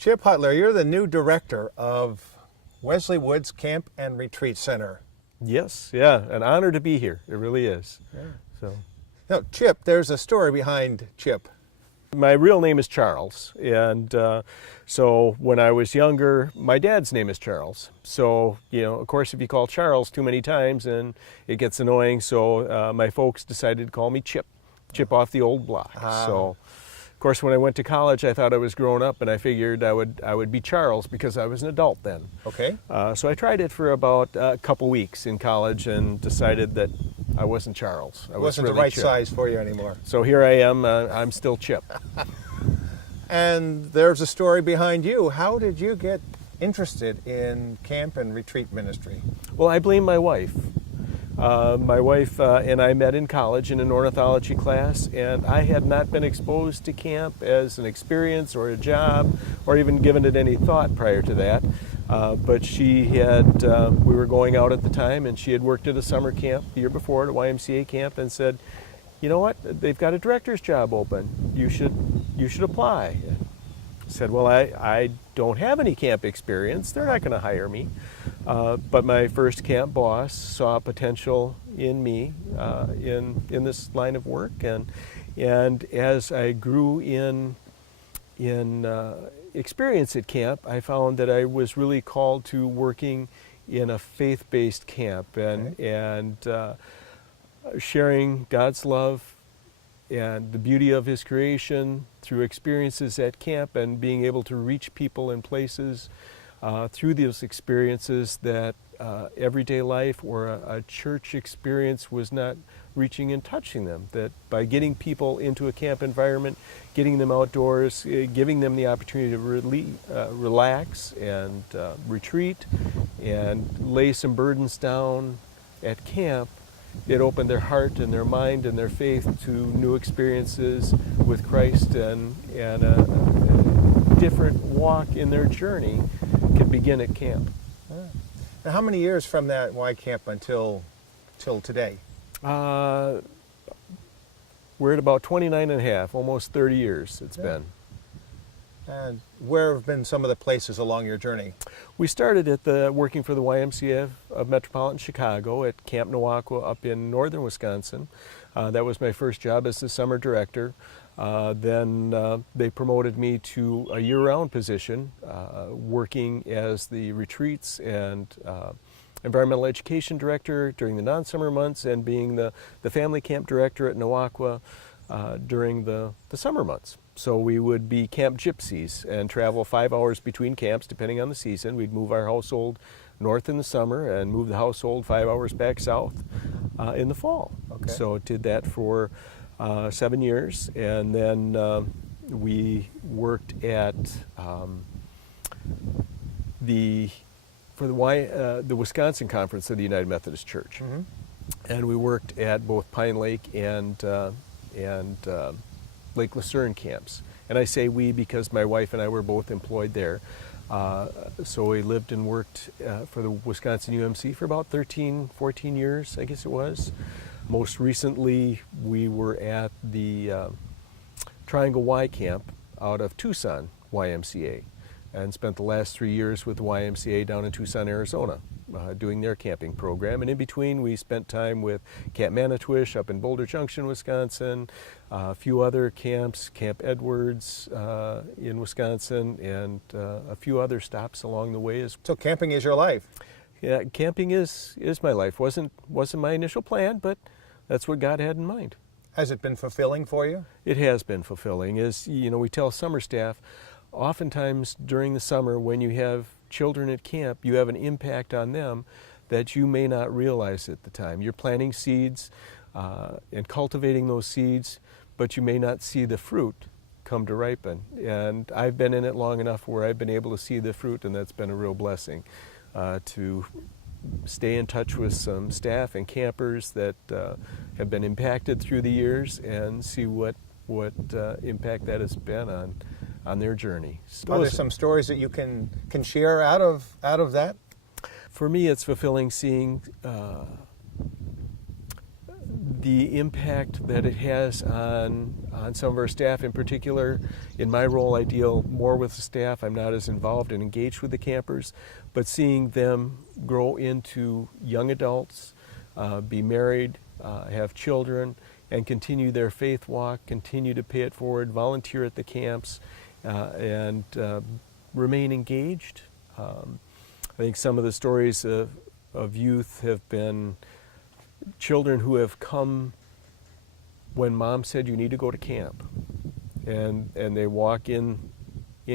Chip Hutler, you're the new director of Wesley Woods Camp and Retreat Center. Yes, yeah, an honor to be here. It really is. Yeah. So, Now, Chip, there's a story behind Chip. my real name is Charles, and so when I was younger, my dad's name is Charles. So, of course, if you call Charles too many times, and it gets annoying. So my folks decided to call me Chip off the old block. So, of course, when I went to college, I thought I was grown up, and I figured I would be Charles because I was an adult then. Okay. So I tried it for about a couple weeks in college and decided that I wasn't Charles. I Wasn't really the right Chip. size for you anymore. So here I am. I'm still Chip. And there's a story behind you. How did you get interested in camp and retreat ministry? Well, I blame my wife. My wife and I met in college in an ornithology class, and I had not been exposed to camp as an experience or a job or even given it any thought prior to that. But she had, we were going out at the time, and she had worked at a summer camp the year before at a YMCA camp and said, you know what, they've got a director's job open. You should apply. I said, well, I don't have any camp experience. They're not going to hire me. But my first camp boss saw potential in me in this line of work, and as I grew in experience at camp, I found that I was really called to working in a faith-based camp and sharing God's love and the beauty of His creation through experiences at camp, and being able to reach people in places through those experiences that everyday life or a church experience was not reaching and touching them. That by getting people into a camp environment, getting them outdoors, giving them the opportunity to relax and retreat and lay some burdens down at camp, it opened their heart and their mind and their faith to new experiences with Christ, and a different walk in their journey can begin at camp. Now, how many years from that Y camp until today? We're at about 29 and a half, almost 30 years it's been. And where have been some of the places along your journey? We started at working for the YMCA of Metropolitan Chicago at Camp Nawaqua up in northern Wisconsin. That was my first job as the summer director. Then they promoted me to a year-round position, working as the retreats and environmental education director during the non-summer months, and being the family camp director at Nawaqua during the summer months. So we would be camp gypsies and travel 5 hours between camps depending on the season. We'd move our household north in the summer and move the household 5 hours back south in the fall. Okay. So did that for 7 years, and then we worked at the Wisconsin Conference of the United Methodist Church, and we worked at both Pine Lake and Lake Lucerne camps. And I say we because my wife and I were both employed there. So we lived and worked for the Wisconsin UMC for about 13, 14 years, I guess it was. Most recently, we were at the Triangle Y camp out of Tucson YMCA, and spent the last 3 years with the YMCA down in Tucson, Arizona, doing their camping program. And in between, we spent time with Camp Manitouche up in Boulder Junction, Wisconsin, a few other camps, Camp Edwards in Wisconsin, and a few other stops along the way. So camping is your life? Yeah, camping is my life. Wasn't my initial plan, but that's what God had in mind. Has it been fulfilling for you? It has been fulfilling. As we tell summer staff, oftentimes during the summer when you have children at camp, you have an impact on them that you may not realize at the time. You're planting seeds and cultivating those seeds, but you may not see the fruit come to ripen. And I've been in it long enough where I've been able to see the fruit, and that's been a real blessing to stay in touch with some staff and campers that have been impacted through the years and see what impact that has been on their journey. Are there some stories that you can share out of that? For me, it's fulfilling seeing the impact that it has on some of our staff in particular. In my role, I deal more with the staff. I'm not as involved and engaged with the campers, but seeing them grow into young adults, be married, have children, and continue their faith walk, continue to pay it forward, volunteer at the camps, and remain engaged. I think some of the stories of youth have been children who have come when mom said you need to go to camp, and they walk in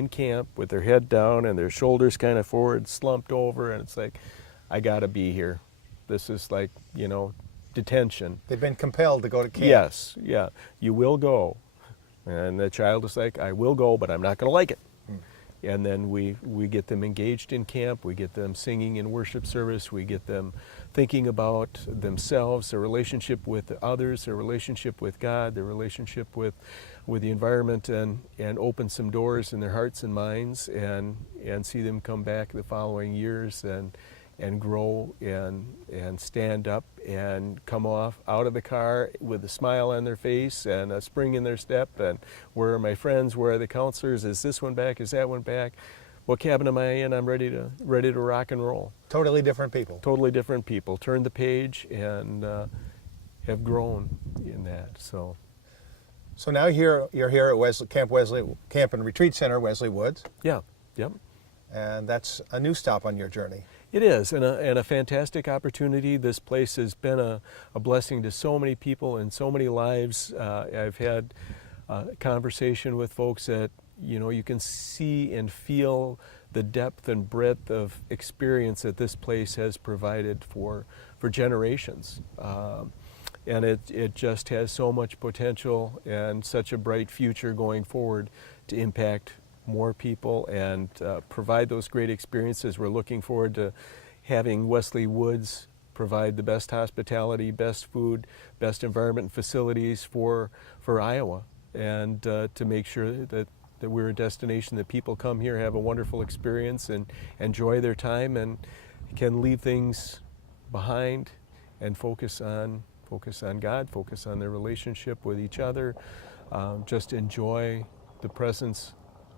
camp with their head down and their shoulders kind of forward, slumped over, and it's like, I gotta be here. This is like, detention. They've been compelled to go to camp. Yes, yeah, you will go. And the child is like, I will go, but I'm not going to like it. And then we get them engaged in camp, we get them singing in worship service, we get them thinking about themselves, their relationship with others, their relationship with God, their relationship with the environment, and open some doors in their hearts and minds, and see them come back the following years and grow and stand up and come out of the car with a smile on their face and a spring in their step, and where are my friends, where are the counselors, is this one back, is that one back, what cabin am I in, I'm ready to rock and roll. Totally different people. Totally different people. Turn the page and have grown in that. So now you're here at Camp and Retreat Center, Wesley Woods. Yeah, yep. And that's a new stop on your journey. It is, and a fantastic opportunity. This place has been a blessing to so many people and so many lives. I've had conversation with folks that, you can see and feel the depth and breadth of experience that this place has provided for generations. And it just has so much potential and such a bright future going forward to impact more people and provide those great experiences. We're looking forward to having Wesley Woods provide the best hospitality, best food, best environment and facilities for Iowa, and to make sure that we're a destination that people come here, have a wonderful experience, and enjoy their time, and can leave things behind and focus on God, focus on their relationship with each other, just enjoy the presence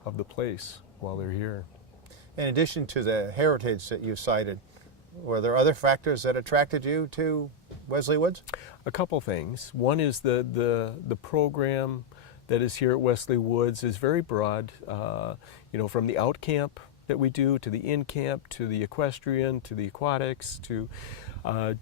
of the place while they're here. In addition to the heritage that you cited, were there other factors that attracted you to Wesley Woods? A couple things. One is the program that is here at Wesley Woods is very broad. From the out camp that we do, to the in camp, to the equestrian, to the aquatics, to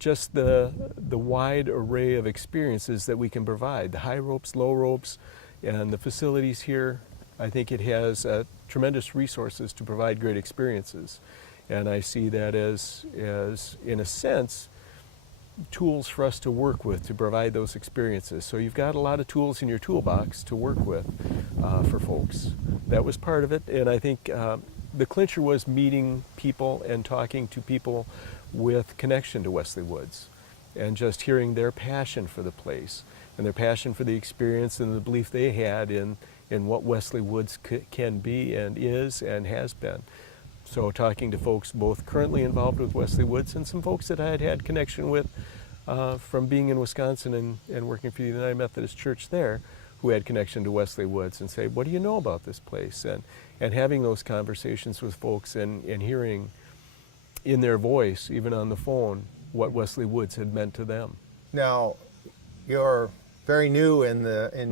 just the wide array of experiences that we can provide. The high ropes, low ropes, and the facilities here. I think it has tremendous resources to provide great experiences, and I see that as in a sense, tools for us to work with to provide those experiences. So you've got a lot of tools in your toolbox to work with for folks. That was part of it, and I think the clincher was meeting people and talking to people with connection to Wesley Woods, and just hearing their passion for the place and their passion for the experience and the belief they had in what Wesley Woods can be and is and has been. So talking to folks both currently involved with Wesley Woods and some folks that I had connection with from being in Wisconsin and working for the United Methodist Church there, who had connection to Wesley Woods, and say, what do you know about this place? And having those conversations with folks and hearing in their voice, even on the phone, what Wesley Woods had meant to them. Now, you're very new in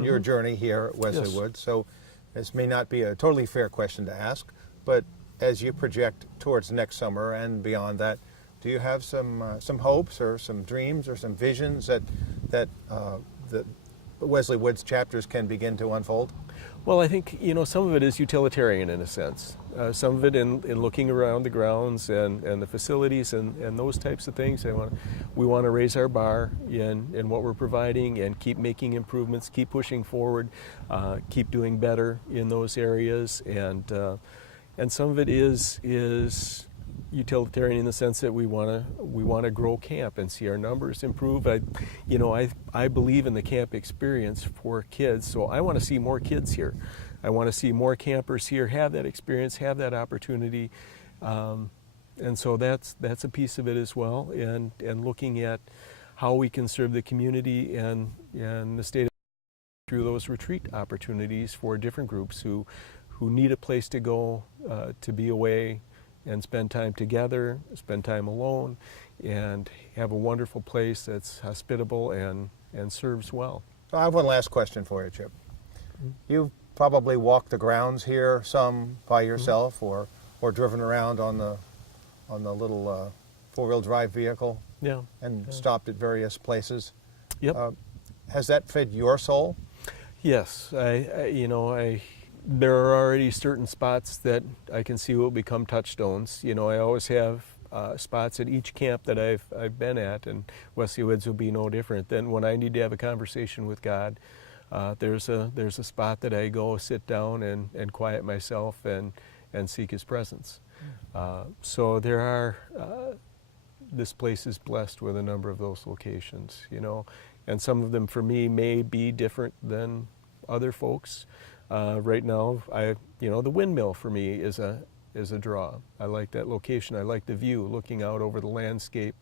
your journey here at Wesley Yes. Woods, so this may not be a totally fair question to ask, but as you project towards next summer and beyond that, do you have some hopes or some dreams or some visions that the Wesley Woods chapters can begin to unfold? Well, I think, some of it is utilitarian in a sense. Some of it in looking around the grounds and the facilities and those types of things. We want to raise our bar in what we're providing and keep making improvements, keep pushing forward, keep doing better in those areas. And some of it is utilitarian in the sense that we want to grow camp and see our numbers improve. I believe in the camp experience for kids, so I want to see more kids here. I want to see more campers here have that experience, have that opportunity, and so that's a piece of it as well. And looking at how we can serve the community and the state of through those retreat opportunities for different groups who need a place to go, to be away and spend time together, spend time alone, and have a wonderful place that's hospitable and serves well. So I have one last question for you, Chip. You've probably walked the grounds here some by yourself, or driven around on the little four-wheel drive vehicle, Yeah. and stopped at various places. Yep. Has that fed your soul? Yes, there are already certain spots that I can see will become touchstones. I always have spots at each camp that I've been at, and Wesley Woods will be no different. Then when I need to have a conversation with God, there's a spot that I go sit down and quiet myself and seek His presence. So there are. This place is blessed with a number of those locations, and some of them for me may be different than other folks. Right now, the windmill for me is a draw. I like that location. I like the view, looking out over the landscape,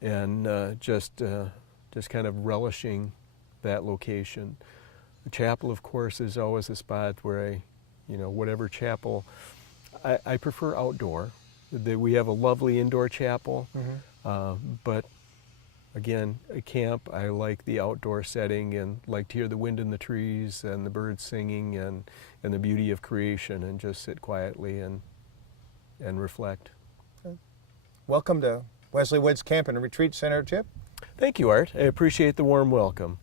and just kind of relishing that location. The chapel, of course, is always a spot where whatever chapel, I prefer outdoor. We have a lovely indoor chapel, but again, a camp, I like the outdoor setting and like to hear the wind in the trees and the birds singing and the beauty of creation, and just sit quietly and reflect. Welcome to Wesley Woods Camp and Retreat Center, Chip. Thank you, Art. I appreciate the warm welcome.